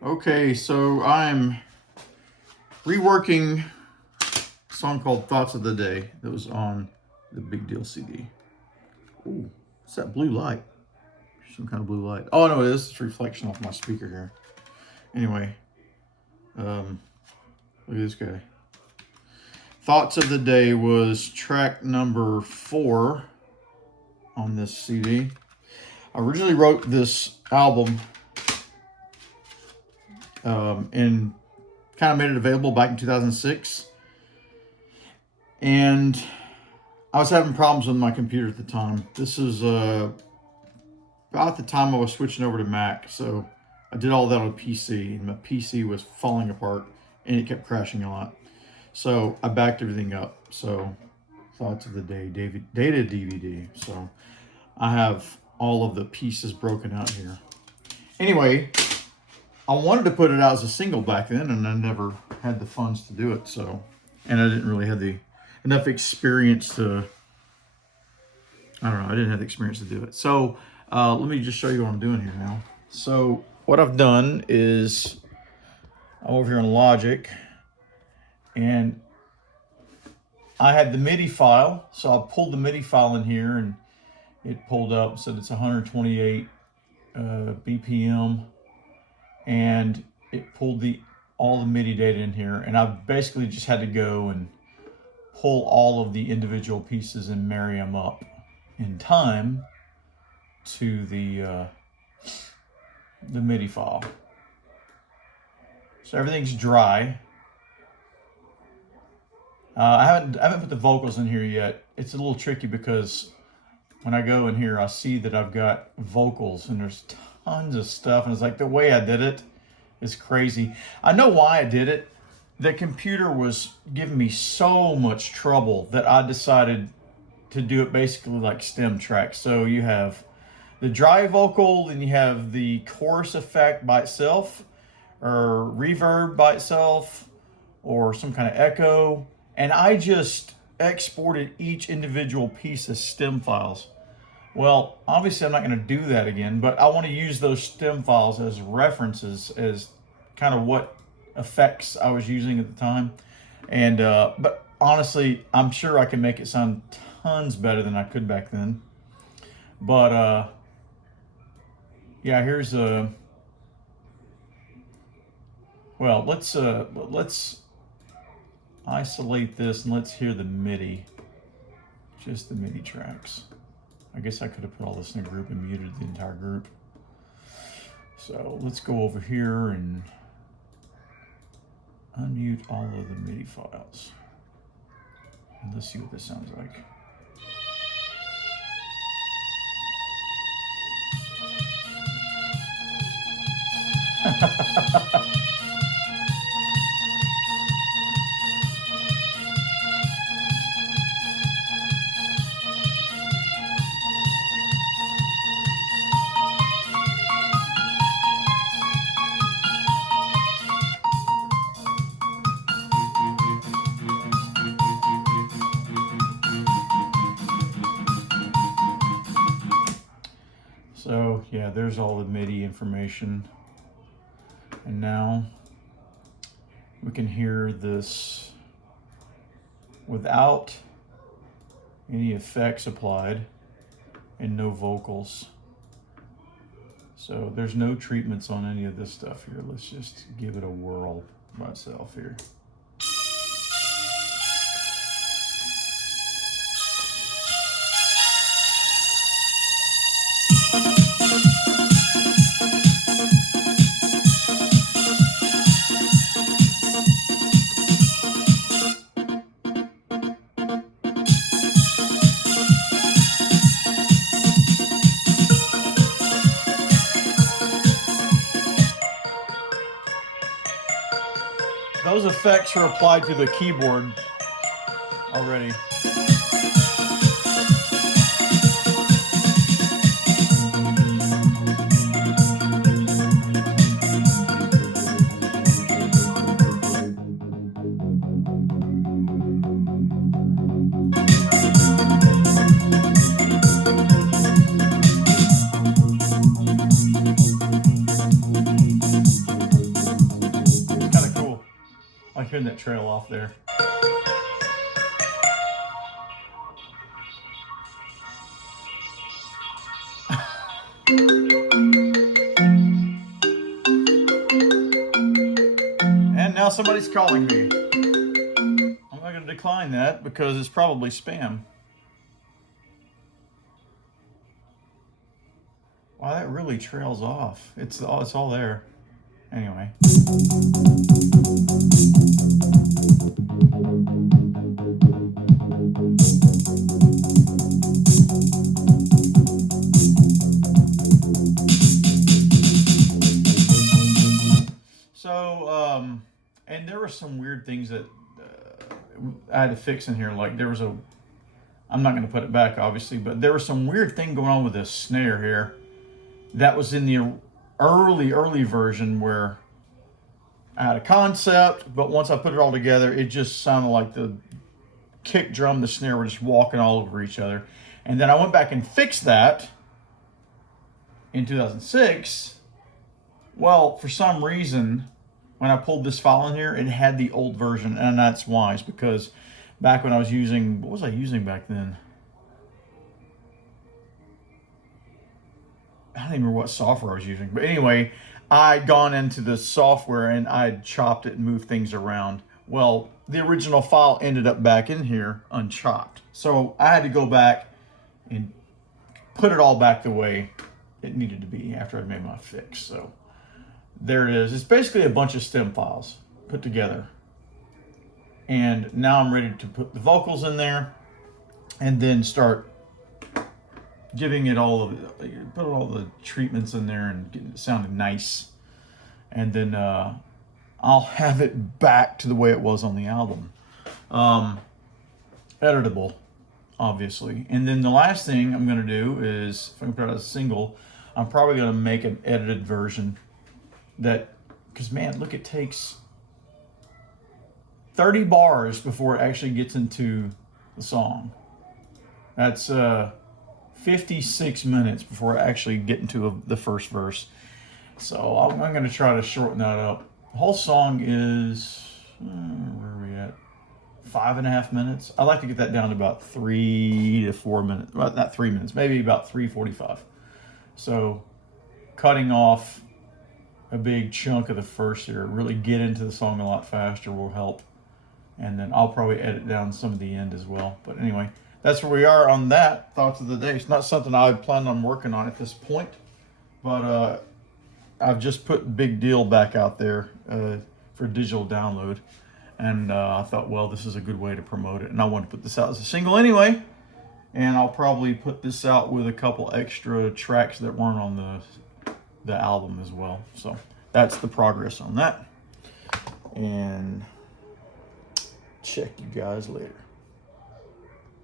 Okay, so I'm reworking a song called Thoughts of the Day that was on the Big Deal CD. Ooh, what's that blue light? Some kind of blue light. Oh, no, it is. It's reflection off my speaker here. Anyway, look at this guy. Thoughts of the Day was track number 4 on this CD. I originally wrote this album and kind of made it available back in 2006. And I was having problems with my computer at the time. This is about the time I was switching over to Mac. So I did all that on PC, and my PC was falling apart and it kept crashing a lot. So I backed everything up. So Thoughts of the Day, data DVD. So I have all of the pieces broken out here. Anyway, I wanted to put it out as a single back then, and I never had the funds to do it. So, and I didn't really have enough experience to, I don't know, I didn't have the experience to do it. So let me just show you what I'm doing here now. So what I've done is I'm over here in Logic, and I had the MIDI file. So I pulled the MIDI file in here, and it pulled up, said it's 128 BPM, and it pulled all the MIDI data in here. And I basically just had to go and pull all of the individual pieces and marry them up in time to the MIDI file. So everything's dry. I haven't put the vocals in here yet. It's a little tricky because when I go in here, I see that I've got vocals and there's tons of stuff, and it's like the way I did it is crazy. I know why I did it. The computer was giving me so much trouble that I decided to do it basically like stem tracks. So you have the dry vocal, then you have the chorus effect by itself, or reverb by itself, or some kind of echo. And I just exported each individual piece as stem files. Well, obviously I'm not going to do that again, but I want to use those stem files as references, as kind of what effects I was using at the time. And but honestly, I'm sure I can make it sound tons better than I could back then. But yeah, here's a well, let's isolate this and let's hear the MIDI, just the MIDI tracks. I guess I could have put all this in a group and muted the entire group. So let's go over here and unmute all of the MIDI files. And let's see what this sounds like. So yeah, there's all the MIDI information. And now we can hear this without any effects applied and no vocals. So there's no treatments on any of this stuff here. Let's just give it a whirl by itself here. Those effects are applied to the keyboard already. like hearing that trail off there. And now somebody's calling me. I'm not going to decline that because it's probably spam. Wow, that really trails off. It's all there. Anyway. So, and there were some weird things that I had to fix in here. Like there was I'm not going to put it back, obviously, but there was some weird thing going on with this snare here. That was in the early version where I had a concept, but once I put it all together, it just sounded like the kick drum, the snare were just walking all over each other. And then I went back and fixed that in 2006. Well, for some reason, when I pulled this file in here, it had the old version, and that's wise because back when I was using, what was I using back then? I don't even remember what software I was using. But anyway, I'd gone into the software and I'd chopped it and moved things around. Well, the original file ended up back in here unchopped. So I had to go back and put it all back the way it needed to be after I'd made my fix. So there it is. It's basically a bunch of stem files put together. And now I'm ready to put the vocals in there and then start giving it put all the treatments in there and getting it sounding nice. And then I'll have it back to the way it was on the album. Editable, obviously. And then the last thing I'm going to do is, if I can put out a single, I'm probably going to make an edited version that, because man, look, it takes 30 bars before it actually gets into the song. That's 56 minutes before I actually get into the first verse. So I'm going to try to shorten that up. The whole song is, where are we at? 5.5 minutes. I like to get that down to about 3 to 4 minutes. Well, not 3 minutes, maybe about 3:45. So cutting off a big chunk of the first here, really get into the song a lot faster will help. And then I'll probably edit down some of the end as well. But anyway, that's where we are on that. Thoughts of the day. It's not something I planned on working on at this point, but I've just put Big Deal back out there for digital download. And I thought, well, this is a good way to promote it. And I wanted to put this out as a single anyway. And I'll probably put this out with a couple extra tracks that weren't on the album as well. So that's the progress on that. And check you guys later.